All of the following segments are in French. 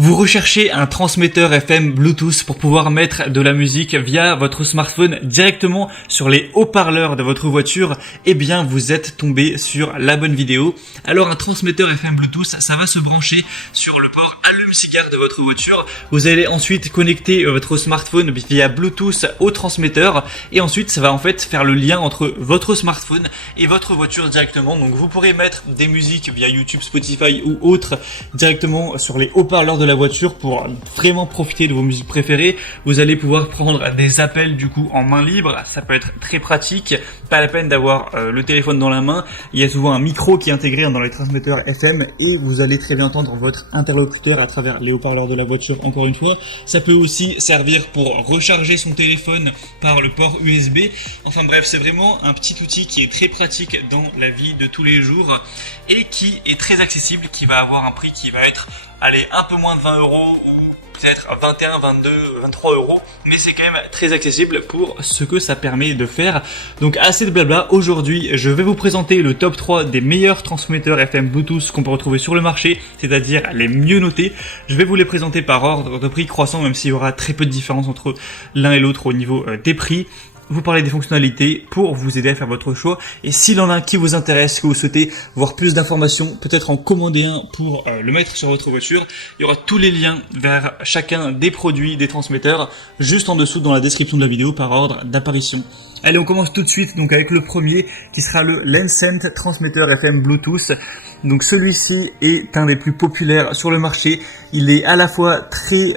Vous recherchez un transmetteur FM Bluetooth pour pouvoir mettre de la musique via votre smartphone directement sur les haut-parleurs de votre voiture? Eh bien, vous êtes tombé sur la bonne vidéo. Alors, un transmetteur FM Bluetooth, ça va se brancher sur le port allume-cigare de votre voiture. Vous allez ensuite connecter votre smartphone via Bluetooth au transmetteur et ensuite, ça va en fait faire le lien entre votre smartphone et votre voiture directement. Donc, vous pourrez mettre des musiques via YouTube, Spotify ou autres directement sur les haut-parleurs de la voiture pour vraiment profiter de vos musiques préférées. Vous allez pouvoir prendre des appels du coup en main libre, ça peut être très pratique, pas la peine d'avoir le téléphone dans la main. Il y a souvent un micro qui est intégré dans les transmetteurs FM et vous allez très bien entendre votre interlocuteur à travers les haut-parleurs de la voiture. Encore une fois, ça peut aussi servir pour recharger son téléphone par le port USB. Enfin bref, c'est vraiment un petit outil qui est très pratique dans la vie de tous les jours et qui est très accessible, qui va avoir un prix qui va être un peu moins de 20 € ou peut-être 21, 22, 23 €, mais c'est quand même très accessible pour ce que ça permet de faire. Donc assez de blabla, aujourd'hui je vais vous présenter le top 3 des meilleurs transmetteurs FM Bluetooth qu'on peut retrouver sur le marché, c'est-à-dire les mieux notés. Je vais vous les présenter par ordre de prix croissant, même s'il y aura très peu de différence entre l'un et l'autre au niveau des prix. Vous parlez des fonctionnalités pour vous aider à faire votre choix. Et s'il en a un qui vous intéresse, que vous souhaitez voir plus d'informations, peut-être en commander un pour le mettre sur votre voiture, il y aura tous les liens vers chacun des produits, des transmetteurs, juste en dessous dans la description de la vidéo par ordre d'apparition. Allez, on commence tout de suite donc avec le premier qui sera le Lencent transmetteur FM Bluetooth. Donc celui-ci est un des plus populaires sur le marché. Il est à la fois très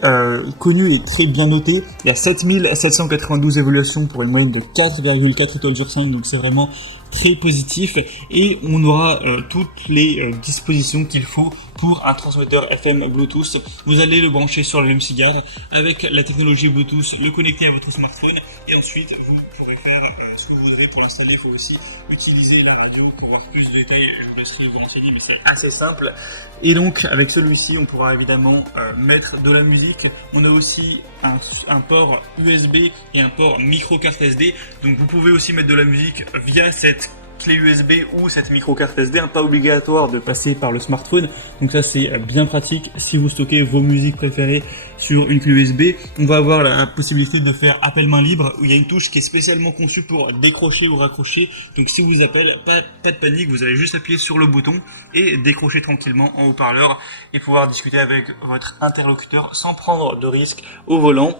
connu et très bien noté. Il y a 7792 évaluations pour une moyenne de 4,4 étoiles sur 5, donc c'est vraiment très positif. Et on aura toutes les dispositions qu'il faut pour un transmetteur FM Bluetooth. Vous allez le brancher sur l'allume-cigare avec la technologie Bluetooth, le connecter à votre smartphone et ensuite vous pourrez faire ce que vous voudrez. Pour l'installer, il faut aussi utiliser la radio. Pour voir plus de détails, je vous laisserai vous renseigner, mais c'est assez simple. Et donc avec celui-ci, on pourra évidemment mettre de la musique. On a aussi un port USB et un port micro carte SD. Donc vous pouvez aussi mettre de la musique via cette clé USB ou cette micro carte SD, pas obligatoire de passer par le smartphone. Donc ça c'est bien pratique si vous stockez vos musiques préférées sur une clé USB. On va avoir la possibilité de faire appel main libre où il y a une touche qui est spécialement conçue pour décrocher ou raccrocher. Donc si vous appelez, pas de panique, vous allez juste appuyer sur le bouton et décrocher tranquillement en haut-parleur et pouvoir discuter avec votre interlocuteur sans prendre de risque au volant.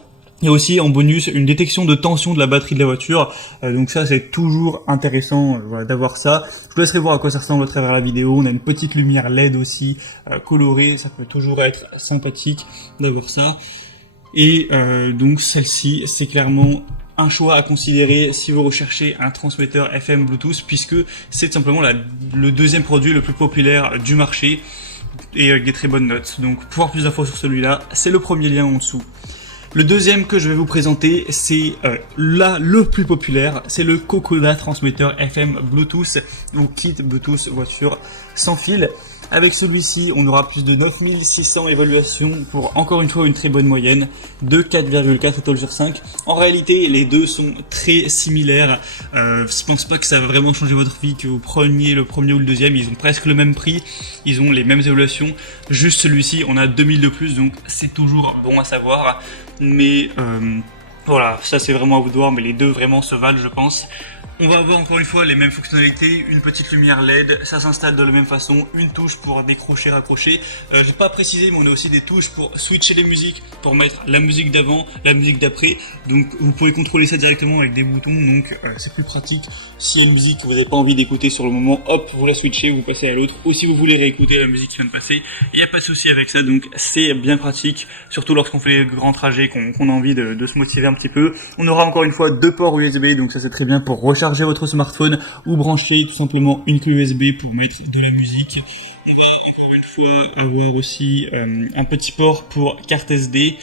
Il y a aussi en bonus une détection de tension de la batterie de la voiture, donc ça c'est toujours intéressant d'avoir ça. Je vous laisserai voir à quoi ça ressemble à travers la vidéo. On a une petite lumière LED aussi colorée, ça peut toujours être sympathique d'avoir ça. Et donc celle-ci c'est clairement un choix à considérer si vous recherchez un transmetteur FM Bluetooth, puisque c'est tout simplement le deuxième produit le plus populaire du marché et avec des très bonnes notes. Donc pour avoir plus d'infos sur celui-là, c'est le premier lien en dessous. Le deuxième que je vais vous présenter, c'est le plus populaire, c'est le Kokoda transmetteur FM Bluetooth ou kit Bluetooth voiture sans fil. Avec celui-ci, on aura plus de 9600 évaluations pour encore une fois une très bonne moyenne de 4,4 étoiles sur 5. En réalité, les deux sont très similaires. Je pense pas que ça va vraiment changer votre vie que vous preniez le premier ou le deuxième. Ils ont presque le même prix, ils ont les mêmes évaluations. Juste celui-ci, on a 2000 de plus, donc c'est toujours bon à savoir. Mais voilà, ça c'est vraiment à vous de voir, mais les deux vraiment se valent, je pense. On va avoir encore une fois les mêmes fonctionnalités, une petite lumière LED, ça s'installe de la même façon, une touche pour décrocher, raccrocher. J'ai pas précisé, mais on a aussi des touches pour switcher les musiques, pour mettre la musique d'avant, la musique d'après. Donc vous pouvez contrôler ça directement avec des boutons, donc c'est plus pratique. S'il y a une musique que vous n'avez pas envie d'écouter sur le moment, hop, vous la switchez, vous passez à l'autre. Ou si vous voulez réécouter la musique qui vient de passer, il n'y a pas de souci avec ça, donc c'est bien pratique, surtout lorsqu'on fait les grands trajets, qu'on a envie de se motiver un petit peu. On aura encore une fois deux ports USB, donc ça c'est très bien pour recharger votre smartphone ou brancher tout simplement une clé USB pour mettre de la musique. On va encore une fois avoir aussi un petit port pour carte SD.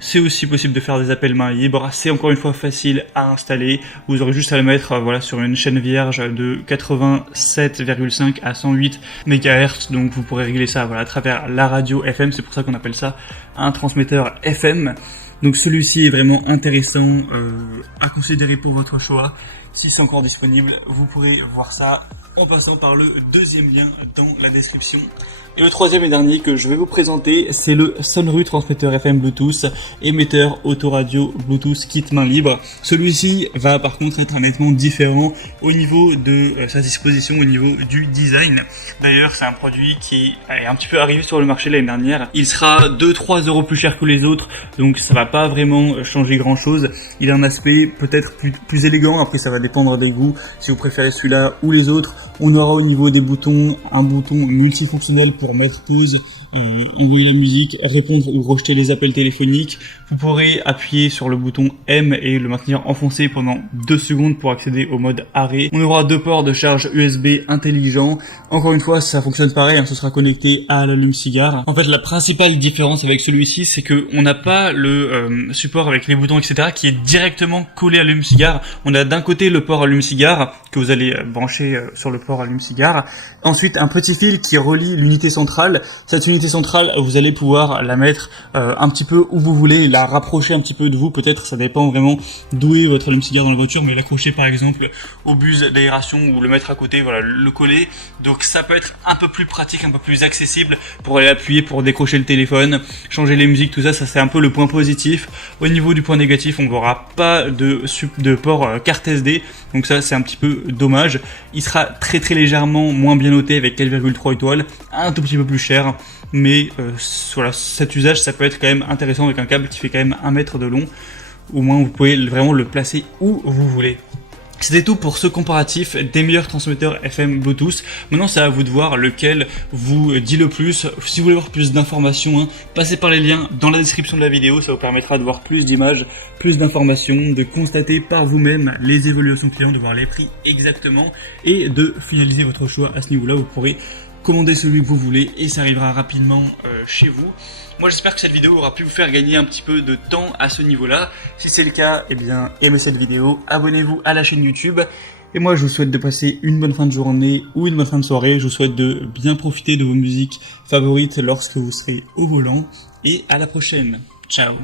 C'est aussi possible de faire des appels main libre. C'est encore une fois facile à installer. Vous aurez juste à le mettre sur une chaîne vierge de 87,5 à 108 MHz. Donc vous pourrez régler ça à travers la radio FM. C'est pour ça qu'on appelle ça un transmetteur FM. Donc celui-ci est vraiment intéressant à considérer pour votre choix. Si c'est encore disponible, vous pourrez voir ça en passant par le deuxième lien dans la description. Et le troisième et dernier que je vais vous présenter, c'est le Sonru transmetteur FM Bluetooth, émetteur autoradio Bluetooth kit main libre. Celui-ci va par contre être nettement différent au niveau de sa disposition, au niveau du design. D'ailleurs, c'est un produit qui est un petit peu arrivé sur le marché l'année dernière. Il sera 2-3 euros plus cher que les autres, donc ça va pas vraiment changer grand chose. Il a un aspect peut-être plus élégant, après ça va dépendre des goûts, si vous préférez celui-là ou les autres. On aura au niveau des boutons un bouton multifonctionnel pour mettre pause, envoyer la musique, répondre ou rejeter les appels téléphoniques. Vous pourrez appuyer sur le bouton M et le maintenir enfoncé pendant 2 secondes pour accéder au mode arrêt. On aura 2 ports de charge USB intelligents. Encore une fois, ça fonctionne pareil, ce sera connecté à l'allume-cigare. En fait, la principale différence avec celui-ci, c'est que on n'a pas le support avec les boutons, etc., qui est directement collé à l'allume-cigare. On a d'un côté le port allume-cigare que vous allez brancher sur le port allume-cigare. Ensuite, un petit fil qui relie l'unité centrale. Cette unité centrale, vous allez pouvoir la mettre un petit peu où vous voulez, la rapprocher un petit peu de vous, peut-être, ça dépend vraiment d'où est votre allume-cigare dans la voiture, mais l'accrocher par exemple au bus d'aération ou le mettre à côté, voilà, le coller. Donc ça peut être un peu plus pratique, un peu plus accessible pour aller appuyer, pour décrocher le téléphone, changer les musiques, tout ça, ça c'est un peu le point positif. Au niveau du point négatif, on n'aura pas de port carte SD, donc ça c'est un petit peu dommage. Il sera très légèrement moins bien noté avec 4,3 étoiles, un tout petit peu plus cher, mais voilà, cet usage ça peut être quand même intéressant avec un câble qui fait quand même 1 mètre de long. Au moins vous pouvez vraiment le placer où vous voulez. C'était tout pour ce comparatif des meilleurs transmetteurs FM Bluetooth. Maintenant, c'est à vous de voir lequel vous dit le plus. Si vous voulez voir plus d'informations, passez par les liens dans la description de la vidéo. Ça vous permettra de voir plus d'images, plus d'informations, de constater par vous-même les évolutions clients, de voir les prix exactement et de finaliser votre choix à ce niveau-là. Vous pourrez commander celui que vous voulez et ça arrivera rapidement chez vous. Moi j'espère que cette vidéo aura pu vous faire gagner un petit peu de temps à ce niveau-là. Si c'est le cas, eh bien aimez cette vidéo, abonnez-vous à la chaîne YouTube. Et moi je vous souhaite de passer une bonne fin de journée ou une bonne fin de soirée. Je vous souhaite de bien profiter de vos musiques favorites lorsque vous serez au volant. Et à la prochaine. Ciao.